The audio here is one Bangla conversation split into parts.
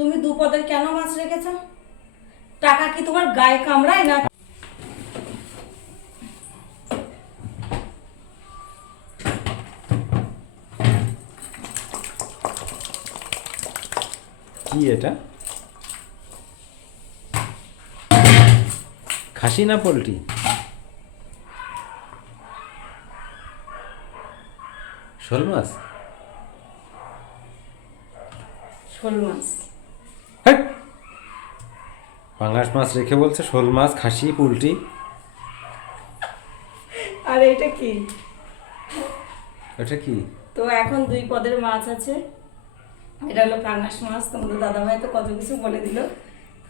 তুমি দু পদের কেন মাছ রেখেছ? টাকা কি তোমার গায়ে কামড়ায় না কি এটা? খাসি না পোলট্রি? শোল মাছ? শোল মাছ। হ্যাট! পাঙাশ মাছ রেখে বলছে শোল মাছ খাসি পোলট্রি। আর এটা কি? এটা কি? তো এখন দুই পদের মাছ আছে। এটা হলো পাঙাশ মাছ। তোমাদের দাদাভাই তো কত কিছু বলে দিল।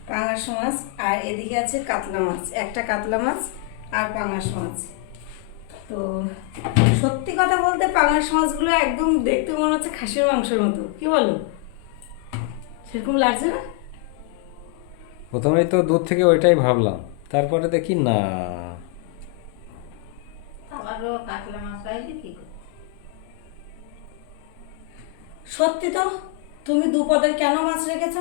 পাঙাশ মাছ আর এদিকে আছে কাতলা মাছ। একটা কাতলা মাছ আর পাঙাশ মাছ। তো সত্যি কথা বলতে পাঙাশ মাছগুলো একদম দেখতে মনে হচ্ছে খাসির মাংসের মতো। কি বলো? সেরকম লাগছে না? প্রথমেই তো দূর থেকে ওইটাই ভাবলাম তারপরে দেখি না। আবারও কাতলা মাছ পাইলে কি সত্যি তো তুমি দু পদের কেন মাছ রেখেছ?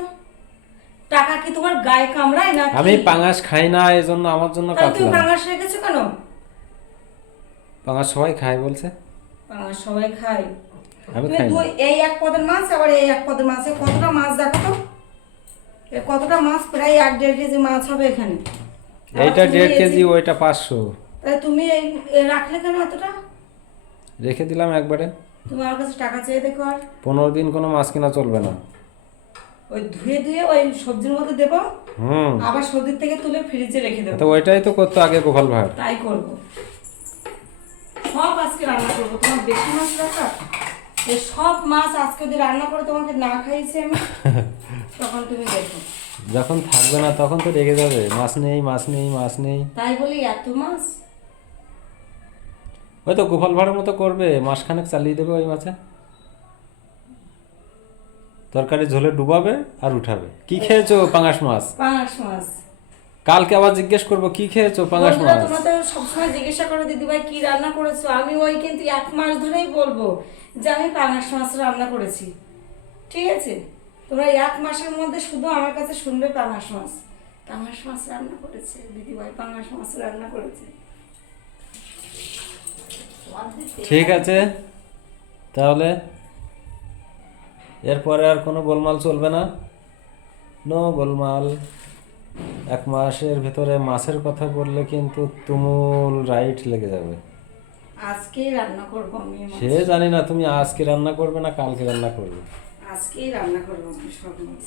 টাকা কি তোমার গায়ে কামড়ায় না আমি পাঙাশ খাই না এই জন্য আমার জন্য তাহলে তুমি কাতলা। পাঙাশ রেখেছো কেন? পাঙাশ সবাই খায় বলছে। পাঙাশ সবাই খায়। আমি তুমি খাই না এই এক পদের মাছ আবার এই এক পদের মাছ। কতটা মাছ দেখো তো? এ কতটা মাছ? প্রায় এক দেড় কেজি মাছ হবে এখানে। এইটা দেড় কেজি ওইটা পাঁচশো। তাহলে তুমি এই রাখলে কেন এতটা? রেখে দিলাম একবারে। তুমি আমার কাছে টাকা চেয়ে দেখো আর। পনেরো দিন কোনো মাছ কিনা চলবে না। ওই ধুয়ে ধুয়ে ওই সবজির মধ্যে দেবো। হুম। আবার সবজির থেকে তুলে ফ্রিজে রেখে দেবো। তো ওইটাই তো করতো আগে গোপাল ভাট তাই করব। সব আজকে রান্না করব। তোমার বেশি মাছ দরকার? এই সব মাছ আজকে যদি রান্না করে তোমাকে না খাইছি আমি তখন তুমি দেখো। যখন থাকবে না তখন তো রেগে যাবে। মাছ নেই মাছ নেই মাছ নেই। তাই বলি এত মাছ? ওই তো গোপাল ভাড়ের মতো করবে মাসখানেক চালিয়ে দেবে ওই মাছে। তরকারি ঝোলে ডুবাবে আর উঠাবে। কি খেয়েছো পাঙাশ মাছ? পাঙাশ মাছ। কালকে আবার জিজ্ঞেস করব কি খেয়েছো? বন্ধুরা মাছ। তোমরা তো সবসময় জিজ্ঞাসা করো দিদিভাই কি রান্না করেছ? আমি ওই কিন্তু এক মাস ধরেই বলব যে আমি পাঙাশ মাছ রান্না করেছি। ঠিক আছে? তোমরা এক মাসের মধ্যে শুধু আমার কাছে শুনবে পাঙাশ মাছ। পাঙাশ মাছ রান্না করেছে দিদিভাই পাঙাশ মাছ রান্না করেছে। ঠিক আছে। তাহলে এরপরে আর কোনো গোলমাল চলবে না? নো গোলমাল। এক মাসের ভিতরে মাছের কথা বললে কিন্তু তুমুল রাইট লেগে যাবে। আজকে রান্না করব আমি সে জানি না তুমি আজকে রান্না করবে না কালকে রান্না করবে। আজকেই রান্না করব আমি সব মাছ।